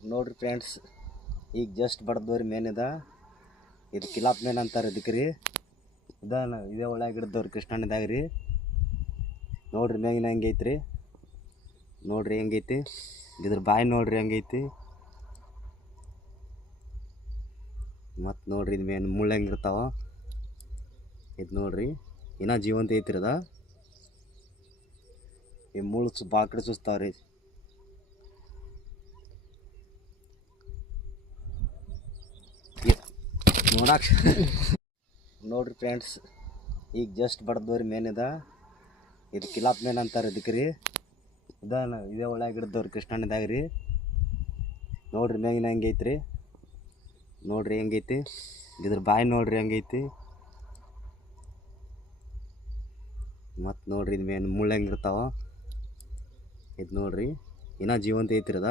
ನೋಡ್ರಿ ಫ್ರೆಂಡ್ಸ್, ಈಗ just ಬಡ್ದವ್ರಿ main ಇದು ಕಿಲಾಪ್ ಮೇನ್ ಅಂತಾರೆ ಇದಕ್ಕೆ ರೀ. ಇದೇ ಒಳಗೆ ಹಿಡ್ದವ್ರಿ ಕೃಷ್ಣನಿದಾಗ ರೀ. ನೋಡ್ರಿ ಮೇಗಿನ ಹೆಂಗೈತ್ರಿ, ನೋಡ್ರಿ ಹೆಂಗೈತಿ ಇದ್ರ ಬಾಯಿ ನೋಡ್ರಿ ಹೆಂಗೈತಿ. ಮತ್ತು ನೋಡ್ರಿ ಇದು ಮೇನ್ ಮುಳ್ಳು ಹೆಂಗಿರ್ತಾವ. ಇದು ನೋಡ್ರಿ ಇನ್ನೂ ಜೀವಂತ ಐತ್ರಿ ಅದ. ಈ ಮುಳ್ಳು ಭಾಳ ಕಡೆ ಚುಚ್ತಾವ್ರಿ. ನೋಡಾಕ ನೋಡ್ರಿ ಫ್ರೆಂಡ್ಸ್, ಈಗ ಜಸ್ಟ್ ಬಡ್ದವ್ರಿ ಮೇನ್ ಇದು ಕಿಲಾಪ್ ಮೇನ್ ಅಂತಾರೆ ಇದಕ್ಕೆ ರೀ. ಇದೇ ಒಳಗೆ ಹಿಡ್ದವ್ರಿ ಕೃಷ್ಣನಿದಾಗ ರೀ. ನೋಡ್ರಿ ಮೇಗಿನ ಹೆಂಗೈತ್ರಿ, ನೋಡ್ರಿ ಹೆಂಗೈತಿ ಇದ್ರ ಬಾಯಿ ನೋಡ್ರಿ ಹೆಂಗೈತಿ. ಮತ್ತು ನೋಡ್ರಿ ಇದು ಮೇನ್ ಮುಳ್ಳು ಹೆಂಗಿರ್ತಾವ. ಇದು ನೋಡ್ರಿ ಇನ್ನೂ ಜೀವಂತ ಐತ್ರಿ ಅದ.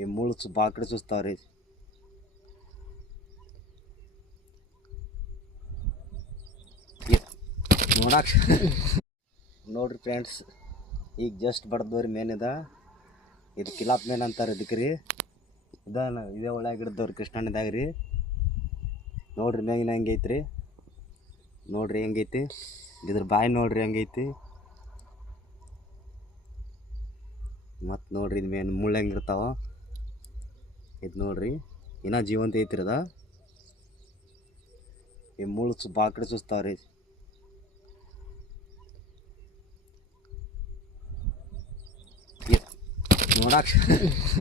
ಈ ಮುಳ್ಳು ಭಾಳ ಕಡೆ ಚುಚ್ತಾವ್ರಿ. ನೋಡಾಕ ನೋಡ್ರಿ ಫ್ರೆಂಡ್ಸ್, ಈಗ ಜಸ್ಟ್ ಬಡ್ದವ್ರಿ ಮೇನ್ ಇದು ಕಿಲಾಪ್ ಮೇನ್ ಅಂತಾರೆ ಇದಕ್ಕೆ ರೀ. ಇದೇ ಒಳಗೆ ಹಿಡ್ದವ್ರಿ ಕೃಷ್ಣನಿದಾಗ ರೀ. ನೋಡ್ರಿ ಮೇಗಿನ ಹೆಂಗೈತ್ರಿ, ನೋಡ್ರಿ ಹೆಂಗೈತಿ ಇದ್ರ ಬಾಯಿ ನೋಡ್ರಿ ಹೆಂಗೈತಿ. ಮತ್ತು ನೋಡ್ರಿ ಇದು ಮೇನ್ ಮುಳ್ಳು ಹೆಂಗಿರ್ತಾವ. ಇದು ನೋಡ್ರಿ ಇನ್ನೂ ಜೀವಂತ ಐತ್ರಿ ಅದ. ಈ ಮುಳ್ಳು ಭಾಳ ಕಡೆ ಚುಚ್ತಾವ್ರಿ. ನೋಡಾಕ